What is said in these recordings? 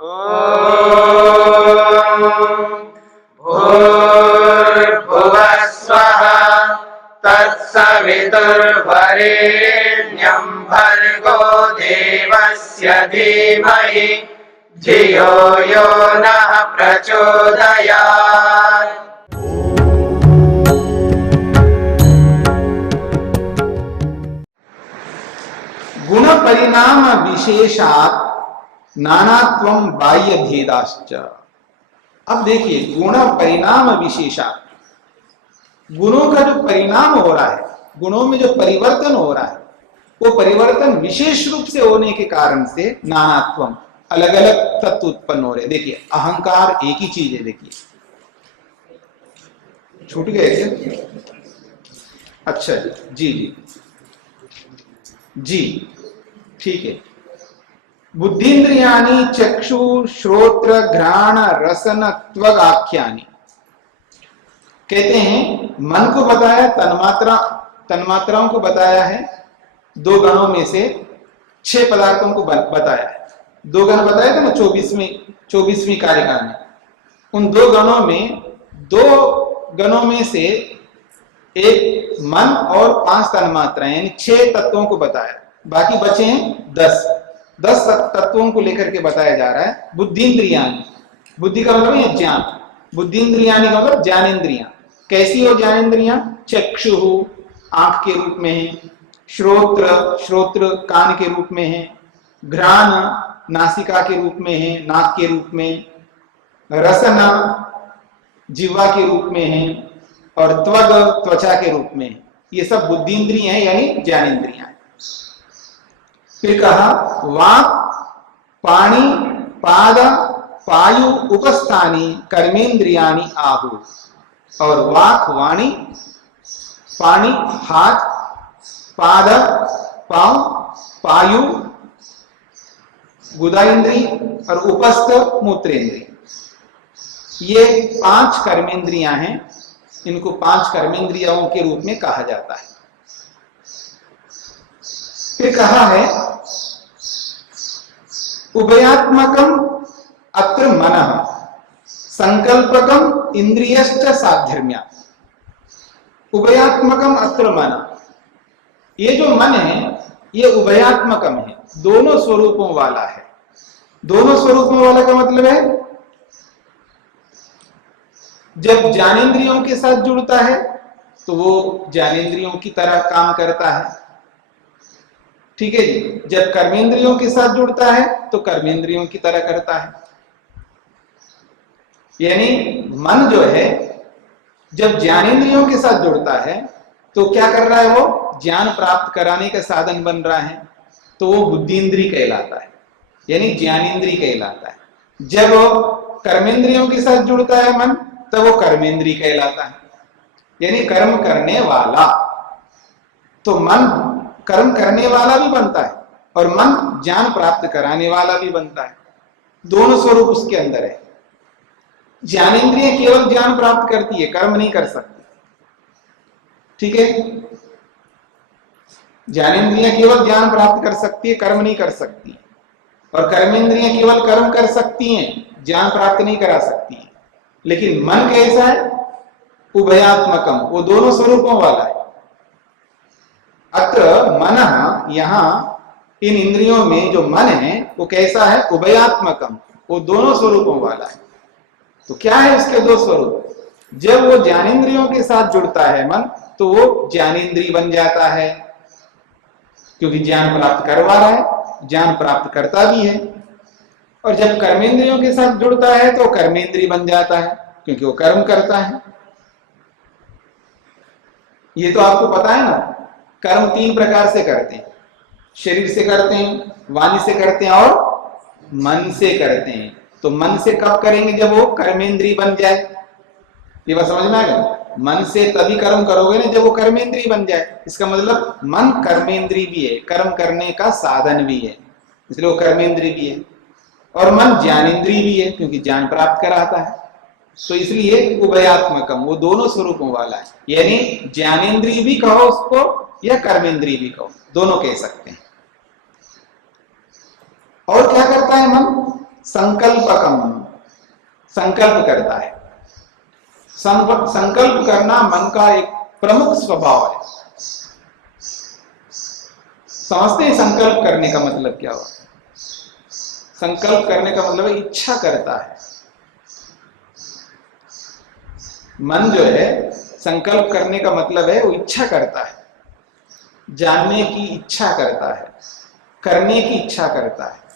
भूर्भुवः स्वः तत्सवितुर्वरेण्यं भर्गो देवस्य धीमहि धियो यो नः प्रचोदयात्। गुण परिणाम विशेषात नानात्वं बाह्य भेदाश्च। अब देखिए, गुण परिणाम विशेषात, गुणों का जो परिणाम हो रहा है, गुणों में जो परिवर्तन हो रहा है, वो परिवर्तन विशेष रूप से होने के कारण से नानात्वम, अलग अलग तत्व उत्पन्न हो रहे। देखिए, अहंकार एक ही चीज है। देखिए, छूट गए क्या? अच्छा जी जी जी, ठीक है। बुद्धिन्द्रियाणि चक्षु श्रोत्र घ्राण रसन त्वग आख्यानि। कहते हैं मन को बताया, तन्मात्राओं को बताया है, दो गणों में से 6 पदार्थों को बताया है। 2 गण बताए थे ना 24वीं कारिका में। उन 2 गणों में से एक मन और 5 तन्मात्राएं, यानी 6 तत्वों को बताया। बाकी बचे हैं 10 तत्वों को लेकर के बताया जा रहा है। बुद्धिन्द्रियाणि, बुद्धि का मतलब है ज्ञान, बुद्धिन्द्रियाणि का मतलब ज्ञानेन्द्रियां। कैसी हो ज्ञानेन्द्रियां? चक्षु आंख के रूप में है, श्रोत्र कान के रूप में है, घ्राण नासिका के रूप में है, नाक के रूप में, रसना जीवा के रूप में है, और त्वग त्वचा के रूप में। ये सब बुद्धिन्द्रिय हैं, यानी ज्ञानेन्द्रियां। फिर कहा वाक पाणी पाद पायु उपस्थानी कर्मेंद्रियाणि आहु। और वाक वाणी, पाणी हाथ, पाद पांव, पायु गुदा इंद्री, और उपस्थ मूत्रेंद्रिय। ये 5 कर्मेंद्रियां हैं। इनको 5 कर्मेंद्रियों के रूप में कहा जाता है। फिर कहा है उभयात्मकम अत्र मनः संकल्पकम इंद्रियश्च साध्यर्म्या। उभयात्मकम अत्र मनः, ये जो मन है ये उभयात्मकम है, दोनों स्वरूपों वाला है। दोनों स्वरूपों वाला का मतलब है जब ज्ञानेंद्रियों के साथ जुड़ता है तो वो ज्ञानेंद्रियों की तरह काम करता है, ठीक है जी। जब कर्मेंद्रियों के साथ जुड़ता है तो कर्मेंद्रियों की तरह करता है। यानी मन जो है जब ज्ञानेंद्रियों के साथ जुड़ता है तो क्या कर रहा है? वो ज्ञान प्राप्त कराने का साधन बन रहा है, तो वो बुद्धिन्द्रिय कहलाता है, यानी ज्ञानेन्द्रिय कहलाता है। जब वो कर्मेंद्रियों के साथ जुड़ता है मन, तब वो कर्मेंद्रिय कहलाता है, यानी कर्म करने वाला। तो मन कर्म करने वाला भी बनता है और मन ज्ञान प्राप्त कराने वाला भी बनता है। दोनों स्वरूप उसके अंदर है। ज्ञानेंद्रिय केवल ज्ञान प्राप्त करती है, कर्म नहीं कर सकती, ठीक है। ज्ञानेंद्रिय केवल ज्ञान प्राप्त कर सकती है, कर्म नहीं कर सकती। और कर्मेंद्रिय केवल कर्म कर सकती हैं, ज्ञान प्राप्त नहीं करा सकती है। लेकिन मन कैसा है? उभयात्मकम, वो दोनों स्वरूपों वाला है। अत्र मनः, यहां इन इंद्रियों में जो मन है वो कैसा है? उभयात्मकम, वो दोनों स्वरूपों वाला है। तो क्या है उसके 2 स्वरूप? जब वो ज्ञानेंद्रियों के साथ जुड़ता है मन, तो वो ज्ञानेंद्रिय बन जाता है, क्योंकि ज्ञान प्राप्त करवा रहा है, ज्ञान प्राप्त करता भी है। और जब कर्मेंद्रियों के साथ जुड़ता है तो कर्मेंद्रिय बन जाता है, क्योंकि वो कर्म करता है। ये तो आपको पता है ना, कर्म 3 प्रकार से करते हैं। शरीर से करते हैं, वाणी से करते हैं और मन से करते हैं। तो मन से कब करेंगे? जब वो कर्मेंद्रिय बन जाए। ये बात समझ में आ गया? मन से तभी कर्म करोगे ना जब वो कर्मेंद्रिय बन जाए। इसका मतलब मन कर्मेंद्रिय भी है, कर्म करने का साधन भी है, इसलिए वो कर्मेंद्रिय भी है। और मन ज्ञानेंद्रिय भी है, क्योंकि ज्ञान प्राप्त कराता है। तो इसलिए उभयात्मकम, वो दोनों स्वरूपों वाला है। यानी ज्ञानेंद्रिय भी कहो उसको या कर्मेंद्रिय भी कहो, दोनों कह सकते हैं। और क्या करता है मन? संकल्पकम, संकल्प करता है। संकल्प करना मन का एक प्रमुख स्वभाव है। समझते हैं संकल्प करने का मतलब क्या हुआ? संकल्प करने का मतलब इच्छा करता है। मन जो है संकल्प करने का मतलब है वो इच्छा करता है, जानने की इच्छा करता है, करने की इच्छा करता है।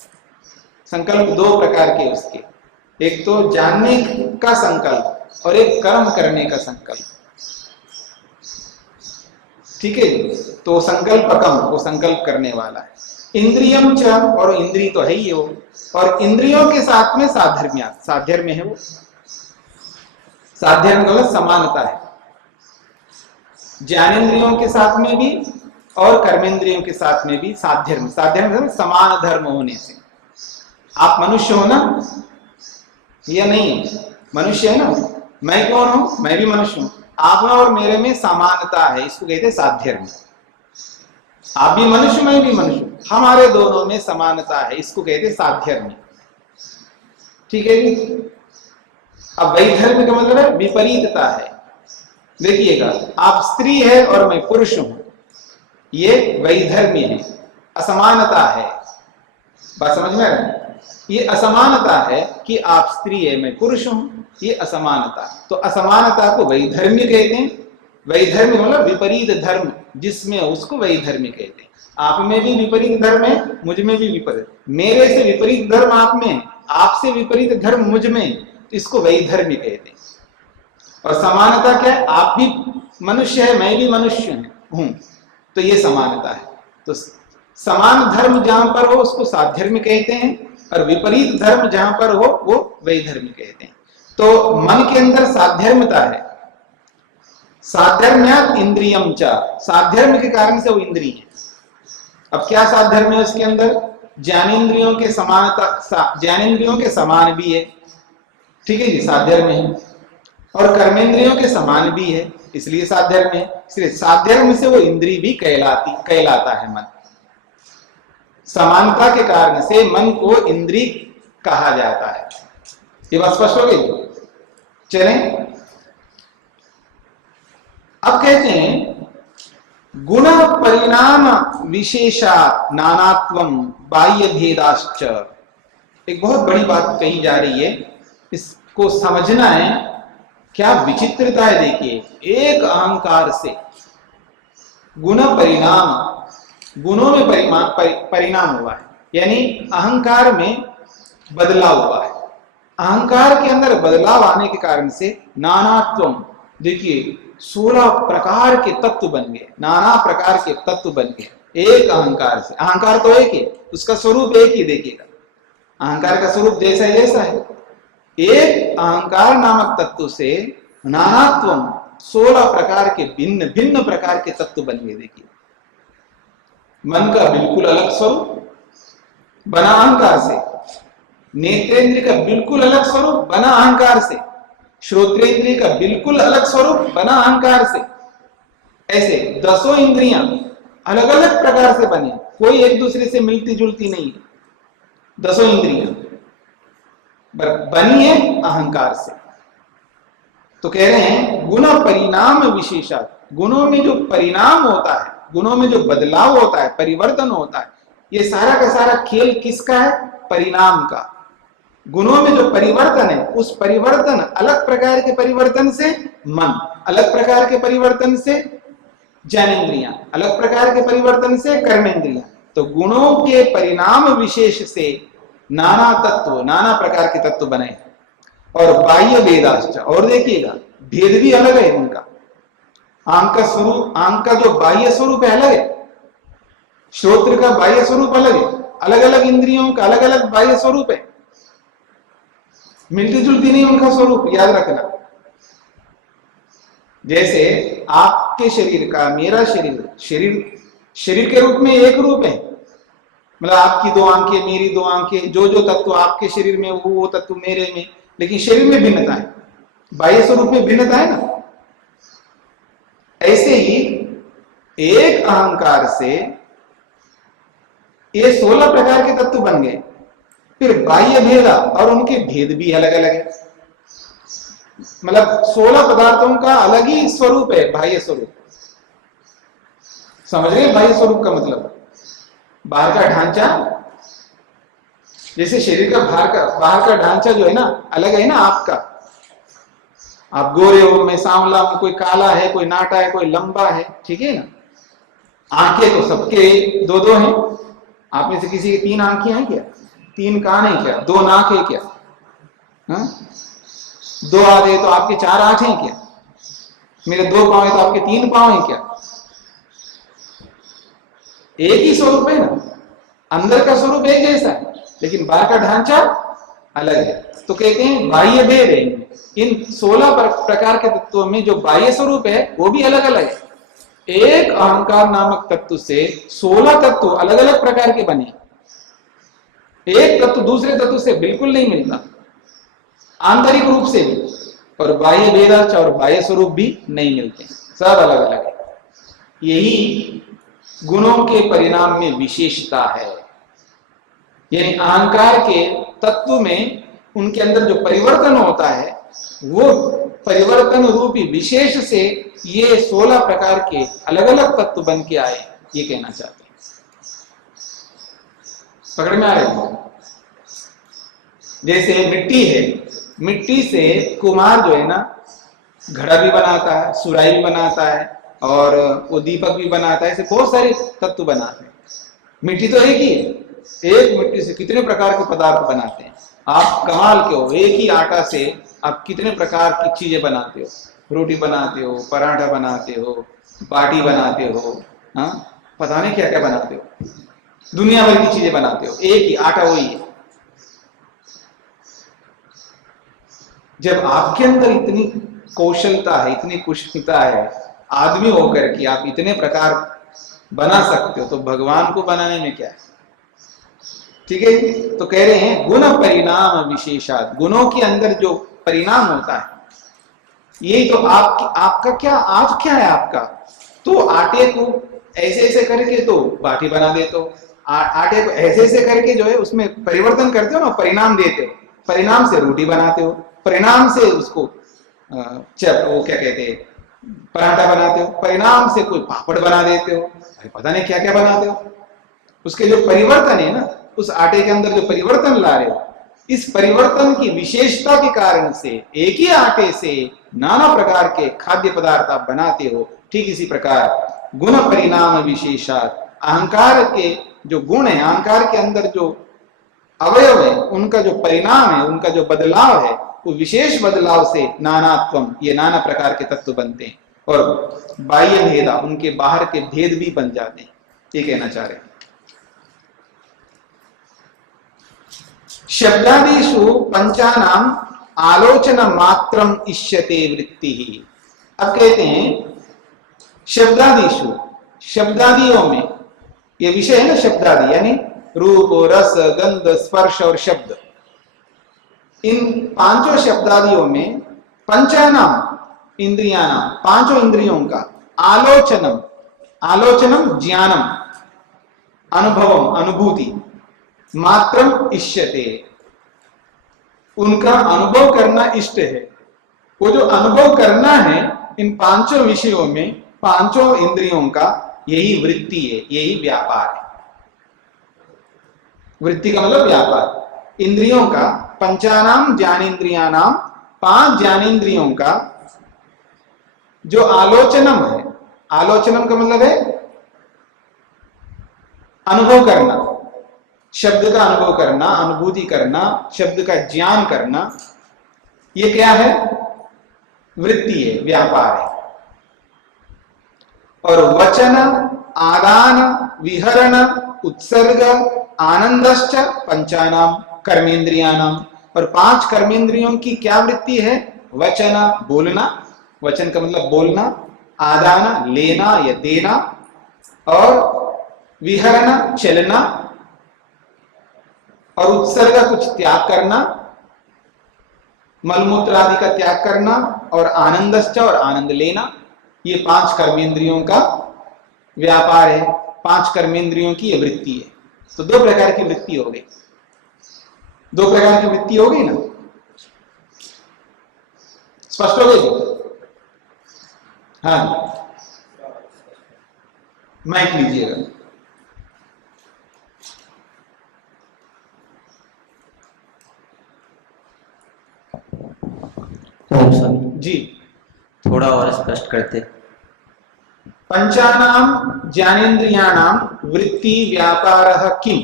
संकल्प दो प्रकार के उसके, एक तो जानने का संकल्प और एक कर्म करने का संकल्प। ठीक है, तो संकल्पकम वो संकल्प करने वाला है। इंद्रियम च, और इंद्रिय तो है ही वो, और इंद्रियों के साथ में साधर्म्य, साधर्म्य है वो। साधर्म्य मतलब समानता है, ज्ञानेन्द्रियों के साथ में भी और कर्मेंद्रियों के साथ में भी साधर्म्य। साधर्म्य मतलब समान धर्म होने से। आप मनुष्य हो ना, या नहीं? मनुष्य है ना, मैं कौन हूं? मैं भी मनुष्य हूं। आप में और मेरे में समानता है, इसको कहते हैं साधर्म्य। आप भी मनुष्य, मैं भी मनुष्य, हमारे दोनों में समानता है, इसको कहते हैं साधर्म्य। ठीक है जी। अब वैधर्म्य का मतलब है विपरीतता है। देखिएगा, आप स्त्री है और मैं पुरुष हूं, ये वैधर्म्य है, असमानता है। बात समझ में आ रहा है? ये असमानता है कि आप स्त्री है मैं पुरुष हूं, ये असमानता। तो असमानता को वैधर्म्य कहते हैं। वैधर्म्य मतलब विपरीत धर्म, जिसमें उसको वैधर्म्य कहते हैं। आप में भी विपरीत धर्म है, मुझ में भी विपरीत, मेरे से विपरीत धर्म आप में, आपसे विपरीत धर्म मुझ में, इसको वैधर्म्य कहते हैं। और समानता क्या है? आप भी मनुष्य है, मैं भी मनुष्य हूं, तो ये समानता है। तो समान धर्म जहां पर हो उसको साधर्म्य कहते हैं, और विपरीत धर्म जहां पर हो वो वैधर्म्य कहते हैं। तो मन के अंदर साधर्म्यता है। साधर्म्यात् इंद्रियम च, साधर्म्य के कारण से वो इंद्रिय है। अब क्या साधर्म्य है उसके अंदर? ज्ञानेन्द्रियों के समानता, ज्ञानेन्द्रियों के समान भी है, ठीक है जी, साधर्म्य है। और कर्मेंद्रियों के समान भी है, इसलिए साधर्म्य है। इसलिए साधर्म्य से वो इंद्रिय भी कहलाता है मन। समानता के कारण से मन को इंद्रिय कहा जाता है। ये बात स्पष्ट हो गई? चलें, अब कहते हैं गुण परिणाम विशेषा नानात्वम बाह्य भेदाश्च। एक बहुत बड़ी बात कही जा रही है, इसको समझना है। क्या विचित्रता है, देखिए, एक अहंकार से गुण परिणाम, गुणों में परिणाम हुआ है, यानी अहंकार में बदलाव हुआ है। अहंकार के अंदर बदलाव आने के कारण से नानात्वम, देखिए 16 प्रकार के तत्व बन गए, नाना प्रकार के तत्व बन गए एक अहंकार से। अहंकार तो एक है, उसका स्वरूप एक ही, देखिएगा अहंकार का स्वरूप जैसा है जैसा है। एक अहंकार नामक तत्व से नानात्वम 16 प्रकार के भिन्न भिन्न प्रकार के तत्व बन गए। देखिए, मन का बिल्कुल अलग स्वरूप बना अहंकार से, नेत्रेंद्र का बिल्कुल अलग स्वरूप बना अहंकार से, श्रोत्रेंद्रिय का बिल्कुल अलग स्वरूप बना अहंकार से। ऐसे 10 इंद्रियां अलग अलग प्रकार से बने, कोई एक दूसरे से मिलती जुलती नहीं है। 10 इंद्रियां बनी है अहंकार से। तो कह रहे हैं गुण परिणाम विशेषा, गुणों में जो परिणाम होता है, गुणों में जो बदलाव होता है, परिवर्तन होता है, ये सारा का सारा खेल किसका है? परिणाम का। गुणों में जो परिवर्तन है, उस परिवर्तन, अलग प्रकार के परिवर्तन से मन, अलग प्रकार के परिवर्तन से ज्ञानेन्द्रियां, अलग प्रकार के परिवर्तन से कर्मेंद्रियां। तो गुणों के परिणाम विशेष से नाना तत्व, नाना प्रकार के तत्व बने। और बाह्य भेदाश्च, और देखिएगा भेद भी अलग है उनका। आंख का स्वरूप, आंख का जो बाह्य स्वरूप है अलग है, श्रोत्र का बाह्य स्वरूप अलग है, अलग अलग इंद्रियों का अलग अलग बाह्य स्वरूप है, मिलती जुलती नहीं उनका स्वरूप, याद रखना। जैसे आपके शरीर का, मेरा शरीर, शरीर के रूप में एक रूप है, मतलब आपकी 2 आंखें, मेरी 2 आंखें, जो जो तत्व आपके शरीर में वो तत्व मेरे में, लेकिन शरीर में भिन्नता है, बाह्य स्वरूप में भिन्नता है ना। ऐसे ही एक अहंकार से ये 16 प्रकार के तत्व बन गए। फिर बाह्य भेदा, और उनके भेद भी अलग अलग है। मतलब 16 पदार्थों का अलग ही स्वरूप है, बाह्य स्वरूप। समझ रहे हैं बाह्य स्वरूप का मतलब? बाहर का ढांचा, जैसे शरीर का बाहर का ढांचा जो है ना अलग है ना आपका। आप गोरे हो, मैं सांवला हूं, कोई काला है, कोई नाटा है, कोई लंबा है, ठीक है ना। आंखें तो सबके दो दो हैं। आप में से किसी की 3 आंखें हैं क्या? 3 कान है क्या? 2 नाक है क्या? हाँ? 2 हाथ है तो आपके 4 हाथ हैं क्या? मेरे 2 पांव है तो आपके 3 पांव है क्या? एक ही स्वरूप है ना, अंदर का स्वरूप एक जैसा है, लेकिन बाहर का ढांचा अलग है। तो कहते हैं बाह्य भेद है। इन 16 प्रकार के तत्वों में जो बाह्य स्वरूप है वो भी अलग अलग है। एक अहंकार नामक तत्व से 16 तत्व अलग अलग प्रकार के बने। एक तत्व दूसरे तत्व से बिल्कुल नहीं मिलता, आंतरिक रूप से भी, और बाह्य भेदार्थ और बाह्य स्वरूप भी नहीं मिलते, सब अलग अलग है। यही गुणों के परिणाम में विशेषता है। यानी अहंकार के तत्व में उनके अंदर जो परिवर्तन होता है वो परिवर्तन रूपी विशेष से ये 16 प्रकार के अलग अलग तत्व बन के आए, ये कहना चाहते हैं। पकड़ में आ रहे हैं? जैसे मिट्टी है, मिट्टी से कुम्हार जो है ना घड़ा भी बनाता है, सुराही भी बनाता है, और वो दीपक भी बनाता है, ऐसे बहुत सारे तत्व बनाते हैं। मिट्टी तो एक ही है, एक मिट्टी से कितने प्रकार के पदार्थ बनाते हैं। आप कमाल के हो, एक ही आटा से आप कितने प्रकार की चीजें बनाते हो, रोटी बनाते हो, पराठा बनाते हो, बाटी बनाते हो, हाँ पता नहीं क्या क्या बनाते हो, दुनिया भर की चीजें बनाते हो, एक ही आटा वही है। जब आपके अंदर इतनी कौशलता है, इतनी कुशलता है, आदमी होकर के आप इतने प्रकार बना सकते हो, तो भगवान को बनाने में क्या है? ठीक है। तो कह रहे हैं गुण परिणाम विशेषात, गुणों के अंदर जो परिणाम होता है, यही तो आपका क्या आज क्या है आपका? तो आटे को ऐसे ऐसे करके तो बाटी बना देते हो, आटे को ऐसे ऐसे करके जो है उसमें परिवर्तन करते हो ना, परिणाम देते हो, परिणाम से रोटी बनाते हो, परिणाम से उसको वो क्या कहते हैं पराठा बनाते हो, परिणाम से कोई पापड़ बना देते हो, अरे पता नहीं क्या क्या बनाते हो। उसके जो परिवर्तन है ना, उस आटे के अंदर जो परिवर्तन ला रहे हो, इस परिवर्तन की विशेषता के कारण से एक ही आटे से नाना प्रकार के खाद्य पदार्थ आप बनाते हो। ठीक इसी प्रकार गुण परिणाम विशेषात, अहंकार के जो गुण है, अहंकार के अंदर जो अवयव है, उनका जो परिणाम है, उनका जो बदलाव है, वो विशेष बदलाव से नानात्वम, ये नाना प्रकार के तत्व बनते हैं, और बाह्य भेदा, उनके बाहर के भेद भी बन जाते हैं, ये कहना चाह रहे हैं। शब्दादिषु पंचानाम आलोचना मात्रम इष्यते वृत्ति ही। अब कहते हैं शब्दादिषु, शब्दादियों में, ये विषय है ना शब्दादि, यानी रूप, रस, गंध, स्पर्श और शब्द, इन 5 शब्दादियों में पंचानाम इंद्रियानाम, 5 इंद्रियों का आलोचनम, आलोचनम ज्ञानम, अनुभवम अनुभूति, मात्रम इष्यते, उनका अनुभव करना इष्ट है। वो जो अनुभव करना है इन 5 विषयों में, 5 इंद्रियों का, यही वृत्ति है, यही व्यापार है। वृत्ति का मतलब व्यापार। इंद्रियों का, पंचानाम ज्ञानेन्द्रियानाम, 5 ज्ञानेन्द्रियों का जो आलोचनम है, आलोचनम का मतलब है अनुभव करना, शब्द का अनुभव करना, अनुभूति करना, शब्द का ज्ञान करना, ये क्या है? वृत्ति है, व्यापार है। और वचन, आदान, विहरण, उत्सर्ग, आनंदश्च पंचानाम कर्मेंद्रियानाम, और 5 कर्मेंद्रियों की क्या वृत्ति है? वचन बोलना, वचन का मतलब बोलना, आदान लेना या देना, और विहरण चलना, और उत्सर्ग कुछ त्याग करना, मलमूत्र आदि का त्याग करना, और आनंदश्च और आनंद लेना, ये 5 कर्मेंद्रियों का व्यापार है, 5 कर्मेंद्रियों की ये वृत्ति है। तो 2 प्रकार की वृत्ति हो गई। दो प्रकार की वृत्ति हो गई ना, स्पष्ट हो गई? हाँ, माइक लीजिएगा। ओम स्वामी जी, थोड़ा और स्पष्ट करते। पंचानाम ज्ञानेन्द्रियाणाम वृत्ति व्यापारः किम?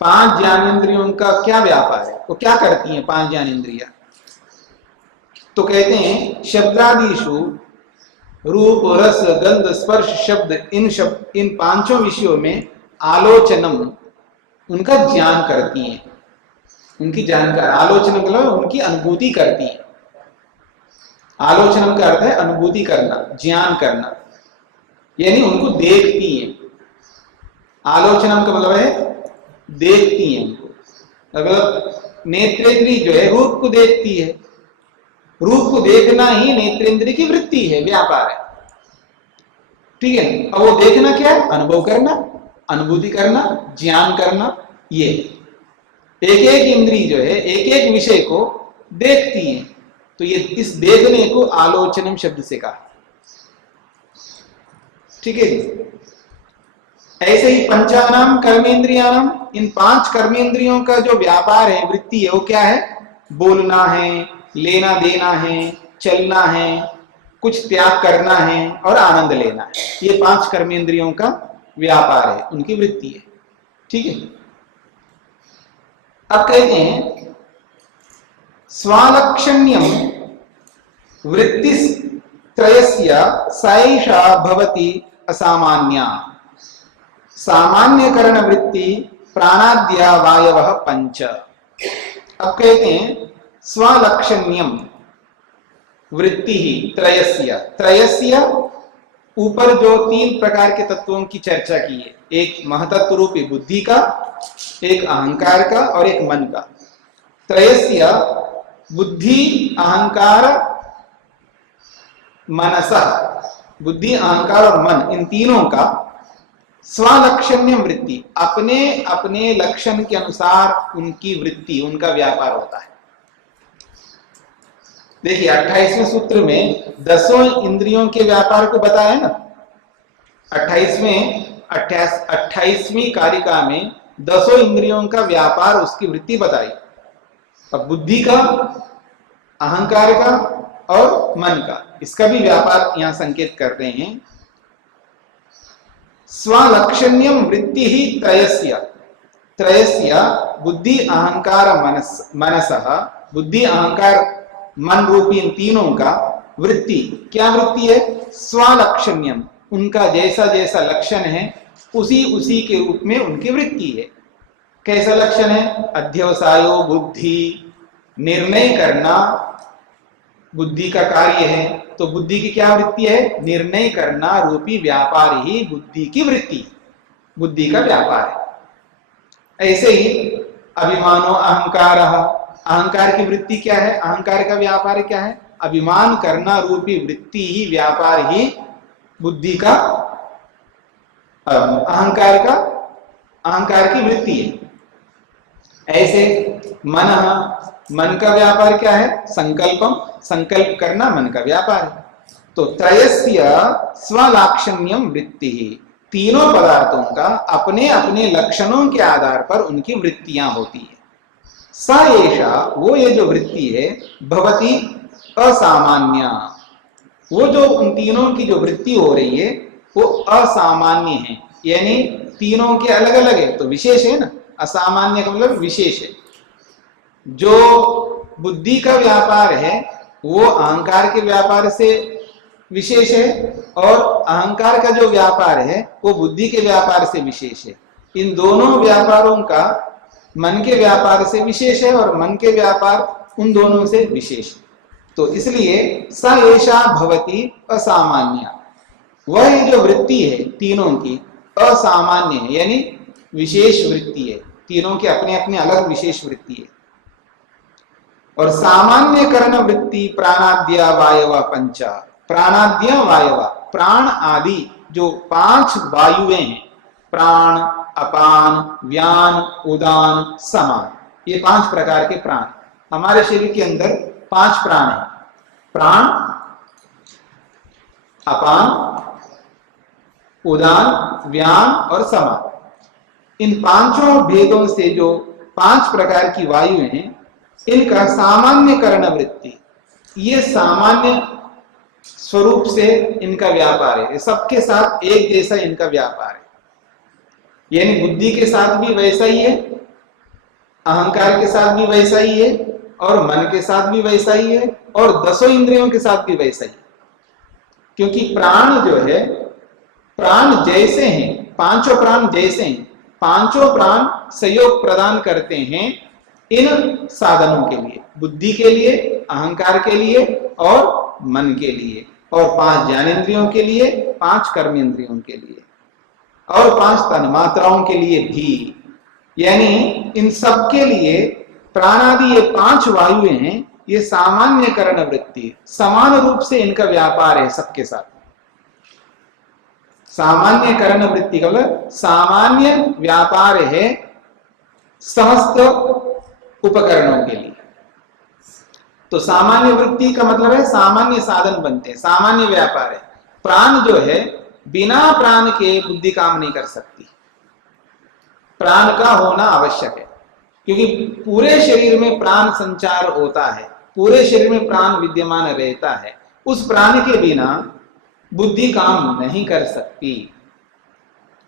पांच ज्ञानेन्द्रियों का क्या व्यापार है, वो क्या करती हैं पांच ज्ञानेन्द्रियां? तो कहते हैं शब्दादिशु रूप रस गंध स्पर्श शब्द, इन पांचों विषयों में आलोचनम, उनका ज्ञान करती हैं, उनकी जानकार, आलोचना मतलब उनकी अनुभूति करती है। आलोचना का अर्थ है अनुभूति करना, ज्ञान करना, यानी उनको देखती हैं। आलोचना का मतलब है देखती हैं उनको, मतलब नेत्रेंद्रिय जो है रूप को देखती है, रूप को देखना ही नेत्रेंद्रिय की वृत्ति है, व्यापार है, ठीक है। अब वो देखना क्या है? अनुभव करना, अनुभूति करना, ज्ञान करना। ये एक एक इंद्रिय जो है एक एक विषय को देखती है, तो ये इस देखने को आलोचनम शब्द से कहा, ठीक है। ऐसे ही पंचानाम कर्मेंद्रियाणाम, इन पांच कर्मेंद्रियों का जो व्यापार है, वृत्ति है, वो क्या है? बोलना है, लेना देना है, चलना है, कुछ त्याग करना है और आनंद लेना है। ये पांच कर्मेंद्रियों का व्यापार है, उनकी वृत्ति है, ठीक है। अब कहते हैं स्वालक्षण्यम वृत्तित्रयस्य सैषा भवति असामान्या, सामान्यकरण वृत्ति प्राणाद्या वायवः पंच। अब कहते हैं स्वालक्षण्यम वृत्ति ही त्रयस्य, त्रयस्य ऊपर जो तीन प्रकार के तत्वों की चर्चा की है, एक महतत्व रूपी बुद्धि का, एक अहंकार का और एक मन का। त्रयस्य बुद्धि अहंकार मनसः, बुद्धि अहंकार और मन, इन तीनों का स्वलक्षण्यम वृत्ति, अपने अपने लक्षण के अनुसार उनकी वृत्ति, उनका व्यापार होता है। देखिए 28वें सूत्र में 10 इंद्रियों के व्यापार को बताया ना, 28वीं कारिका में 10 इंद्रियों का व्यापार, उसकी वृत्ति बताई। अब बुद्धि का, अहंकार का और मन का, इसका भी व्यापार यहां संकेत कर रहे हैं। स्वलक्षण्यम वृत्ति ही त्रयस्य, त्रयस्य बुद्धि अहंकार मनसः, बुद्धि अहंकार मन रूपी इन तीनों का वृत्ति, क्या वृत्ति है? स्वलक्षण्यम, उनका जैसा जैसा लक्षण है उसी उसी के रूप में उनकी वृत्ति है। कैसा लक्षण है? अध्यवसायो बुद्धि, निर्णय करना बुद्धि का कार्य है, तो बुद्धि की क्या वृत्ति है? निर्णय करना रूपी व्यापार ही बुद्धि की वृत्ति, बुद्धि का व्यापार है। ऐसे ही अभिमानो अहंकार, अहंकार की वृत्ति क्या है? अहंकार का व्यापार क्या है? अभिमान करना रूपी वृत्ति ही, व्यापार ही बुद्धि का, अहंकार का, अहंकार की वृत्ति है। ऐसे मन का व्यापार क्या है? संकल्पम, संकल्प करना मन का व्यापार है। तो त्रयस्य स्वलाक्षण्यम वृत्ति ही, तीनों पदार्थों का अपने अपने लक्षणों के आधार पर उनकी वृत्तियां होती है। सा एषा, वो ये जो वृत्ति है, भवति असामान्य, वो जो उन तीनों की जो वृत्ति हो रही है वो असामान्य है, यानी तीनों के अलग अलग है तो विशेष है ना, असामान्य का मतलब विशेष है। जो बुद्धि का व्यापार है वो अहंकार के व्यापार से विशेष है, और अहंकार का जो व्यापार है वो बुद्धि के व्यापार से विशेष है। इन दोनों व्यापारों का मन के व्यापार से विशेष है और मन के व्यापार उन दोनों से विशेष है। तो इसलिए स एषा भवति असामान्य, वह जो वृत्ति है तीनों की असामान्य है, यानी विशेष वृत्ति है, तीनों के अपने अपने अलग विशेष वृत्ति है। और सामान्य करण वृत्ति प्राणाद्या वायवा पंचा, प्राणाद्या वायवा, प्राण आदि जो 5 वायुएं हैं, प्राण, अपान, व्यान, उदान, समान, ये 5 प्रकार के प्राण। हमारे शरीर के अंदर 5 प्राण है, प्राण, अपान, उदान, व्यान और समान। इन पांचों भेदों से जो 5 प्रकार की वायु हैं, इनका सामान्य करण वृत्ति, ये सामान्य स्वरूप से इनका व्यापार है, सबके साथ एक जैसा इनका व्यापार है। यानी बुद्धि के साथ भी वैसा ही है, अहंकार के साथ भी वैसा ही है, और मन के साथ भी वैसा ही है, और 10 इंद्रियों के साथ भी वैसा ही। क्योंकि प्राण जो है, प्राण जैसे हैं, 5 प्राण जैसे हैं, 5 प्राण सहयोग प्रदान करते हैं इन साधनों के लिए, बुद्धि के लिए, अहंकार के लिए और मन के लिए, और 5 ज्ञानेंद्रियों के लिए, 5 कर्मेंद्रियों के लिए, और 5 तन्मात्राओं के लिए भी। यानी इन सब के लिए प्राणादि ये 5 वायुएं हैं, ये सामान्य करण वृत्ति, समान रूप से इनका व्यापार है सबके साथ। सामान्य करण वृत्ति का मतलब सामान्य व्यापार है समस्त उपकरणों के लिए। तो सामान्य वृत्ति का मतलब है सामान्य साधन बनते हैं, सामान्य व्यापार है। प्राण जो है, बिना प्राण के बुद्धि काम नहीं कर सकती, प्राण का होना आवश्यक है, क्योंकि पूरे शरीर में प्राण संचार होता है, पूरे शरीर में प्राण विद्यमान रहता है। उस प्राण के बिना बुद्धि काम नहीं कर सकती,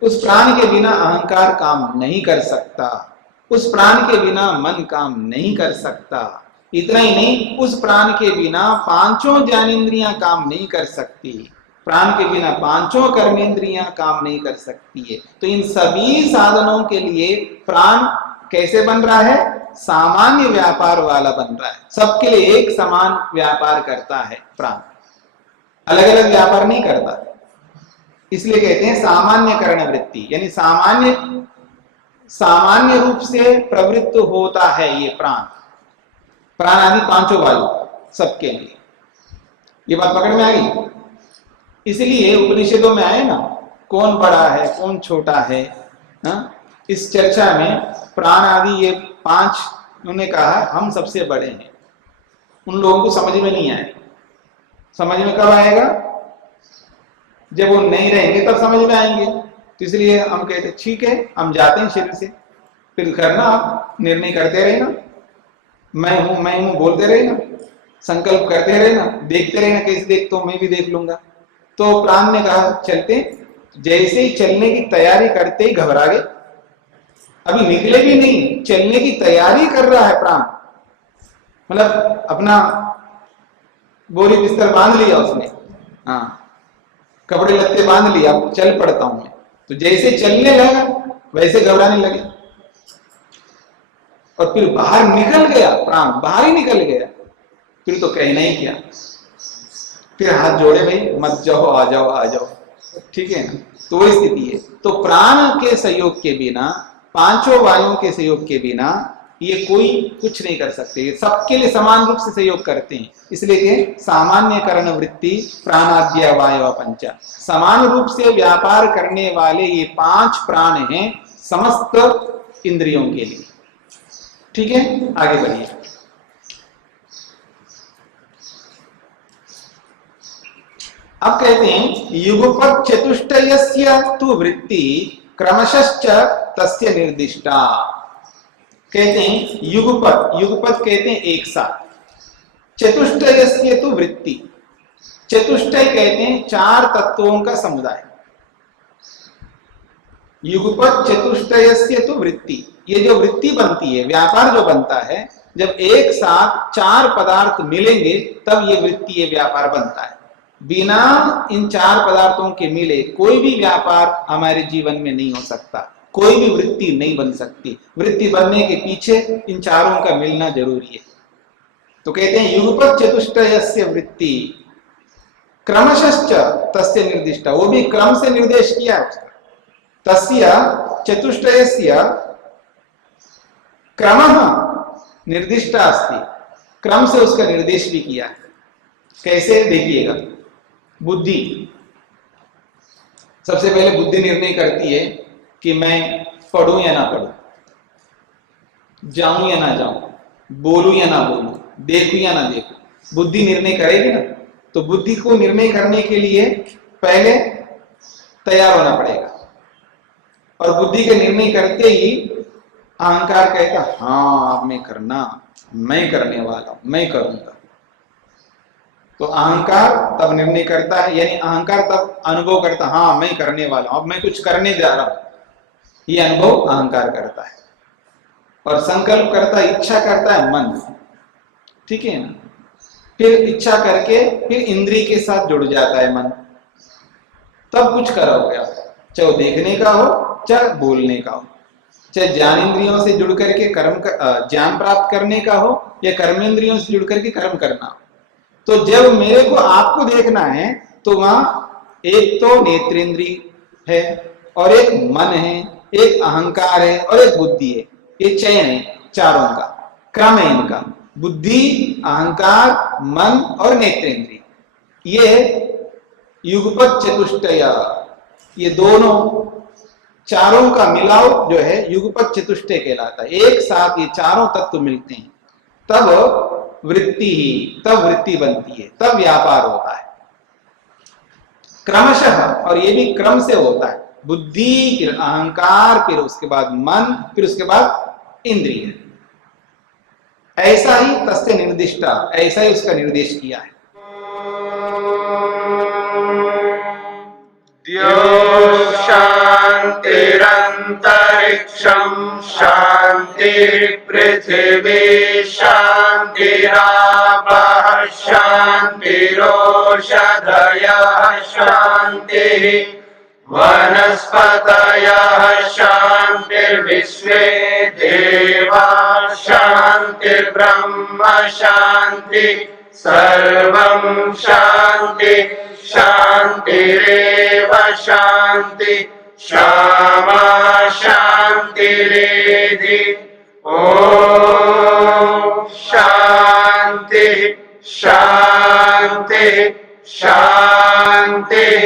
उस प्राण के बिना अहंकार काम नहीं कर सकता, उस प्राण के बिना मन काम नहीं कर सकता। इतना ही नहीं, उस प्राण के बिना 5 ज्ञानेंद्रियां काम नहीं कर सकती, प्राण के बिना 5 कर्मेंद्रियां काम नहीं कर सकती है। तो इन सभी साधनों के लिए प्राण कैसे बन रहा है? सामान्य व्यापार वाला बन रहा है, सबके लिए एक समान व्यापार करता है प्राण, अलग अलग व्यापार नहीं करता। इसलिए कहते हैं सामान्य करण वृत्ति, यानी सामान्य रूप से प्रवृत्त होता है ये प्राण, प्राण आदि 5 वायु सबके लिए। ये बात पकड़ में आ गई? इसलिए उपनिषदों में आए ना, कौन बड़ा है कौन छोटा है, इस चर्चा में प्राण आदि ये 5 उन्होंने कहा हम सबसे बड़े हैं। उन लोगों को समझ में नहीं आए। समझ में कब आएगा? जब वो नहीं रहेंगे तब समझ में आएंगे। तो इसलिए हम कहते ठीक है, हम जाते हैं शरीर से, फिर करना, आप निर्णय करते रहना, मैं हूं बोलते रहना, संकल्प करते रहना, देखते रहना, कैसे देखते हो मैं भी देख लूंगा। तो प्राण ने कहा चलते, जैसे ही चलने की तैयारी करते ही घबरा गए, अभी निकले भी नहीं, चलने की तैयारी कर रहा है प्राण, मतलब अपना बोरी बिस्तर बांध लिया उसने, हाँ कपड़े लत्ते बांध लिया, अब चल पड़ता हूं मैं। तो जैसे चलने लगा वैसे घबराने लगे, और फिर बाहर निकल गया प्राण, बाहर ही निकल गया। फिर तो कहना ही क्या, फिर हाथ जोड़े, भाई मत जाओ, आ जाओ आ जाओ, ठीक है ना। तो वही स्थिति है। तो प्राण के सहयोग के बिना, 5 वायुओं के सहयोग के बिना ये कोई कुछ नहीं कर सकते, ये सबके लिए समान रूप से सहयोग करते हैं। इसलिए कि सामान्य करण वृत्ति प्राणाद्य वायव पंचा, समान रूप से व्यापार करने वाले ये 5 प्राण हैं समस्त इंद्रियों के लिए। ठीक है, आगे बढ़िए। अब कहते हैं युगपत चतुष्टयस्य तु वृत्ति क्रमशश्च तस्य निर्दिष्टा। कहते हैं युगपत, युगपत कहते हैं एक साथ, चतुष्टयस्य तु वृत्ति, चतुष्टय कहते हैं 4 तत्वों का समुदाय। युगपत चतुष्टयस्य तु वृत्ति, ये जो वृत्ति बनती है, व्यापार जो बनता है, जब एक साथ 4 पदार्थ मिलेंगे तब ये वृत्ति, ये व्यापार बनता है। बिना इन 4 पदार्थों के मिले कोई भी व्यापार हमारे जीवन में नहीं हो सकता, कोई भी वृत्ति नहीं बन सकती। वृत्ति बनने के पीछे इन चारों का मिलना जरूरी है। तो कहते हैं युगपत चतुष्टयस्य वृत्ति क्रमशश्च तस्य निर्दिष्टा, वो भी क्रम से निर्देश किया उसका। तस्य चतुष्टयस्य क्रमः निर्दिष्टा अस्ति, क्रम से उसका निर्देश भी किया है। कैसे? देखिएगा, बुद्धि सबसे पहले बुद्धि निर्णय करती है कि मैं पढ़ूं या ना पढ़ूं। जाऊं या ना जाऊं, बोलूं या ना बोलूं, देखूं या ना देखूं, बुद्धि निर्णय करेगी ना। तो बुद्धि को निर्णय करने के लिए पहले तैयार होना पड़ेगा, और बुद्धि के निर्णय करते ही अहंकार कहता हाँ अब मैं करना, मैं करने वाला हूं, मैं करूंगा। तो अहंकार तब निर्णय करता है, यानी अहंकार तब अनुभव करता हाँ मैं करने वाला हूं, अब मैं कुछ करने जा रहा हूं, ये अनुभव अहंकार करता है। और संकल्प करता है, इच्छा करता है मन, ठीक है ना। फिर इच्छा करके फिर इंद्रिय के साथ जुड़ जाता है मन, तब कुछ करोगे आप, चाहे वो देखने का हो चाहे बोलने का हो, चाहे ज्ञान इंद्रियों से जुड़ करके ज्ञान प्राप्त करने का हो या कर्मेंद्रियों से जुड़ करके कर्म करना हो। तो जब मेरे को आपको देखना है तो वहां एक तो नेत्रेंद्रिय है और एक मन है, एक अहंकार है और एक बुद्धि है। ये चयन है, चारों का क्रम है इनका, बुद्धि, अहंकार, मन और नेत्रेंद्रिय। ये युगपत चतुष्टय, ये दोनों चारों का मिलाव जो है युगपत चतुष्टय कहलाता है। एक साथ ये चारों तत्व मिलते हैं तब वृत्ति ही, तब वृत्ति बनती है, तब व्यापार होता है क्रमशः। और ये भी क्रम से होता है, बुद्धि फिर अहंकार फिर उसके बाद मन फिर उसके बाद इंद्रिय। ऐसा ही तस्य निर्दिष्टा, ऐसा ही उसका निर्देश किया है। द्यो शान्तिरन्तरिक्षं शान्तिः पृथिवी शान्तिरापः शान्तिरोषधयः शान्तिः वनस्पतयः शान्तिर्विश्वे देवाः शान्तिर्ब्रह्म शान्तिः सर्वं शान्ति शान्तिरेव शान्ति क्षमा शान्तिरेधि। ॐ शान्तिः शान्तिः शान्तिः।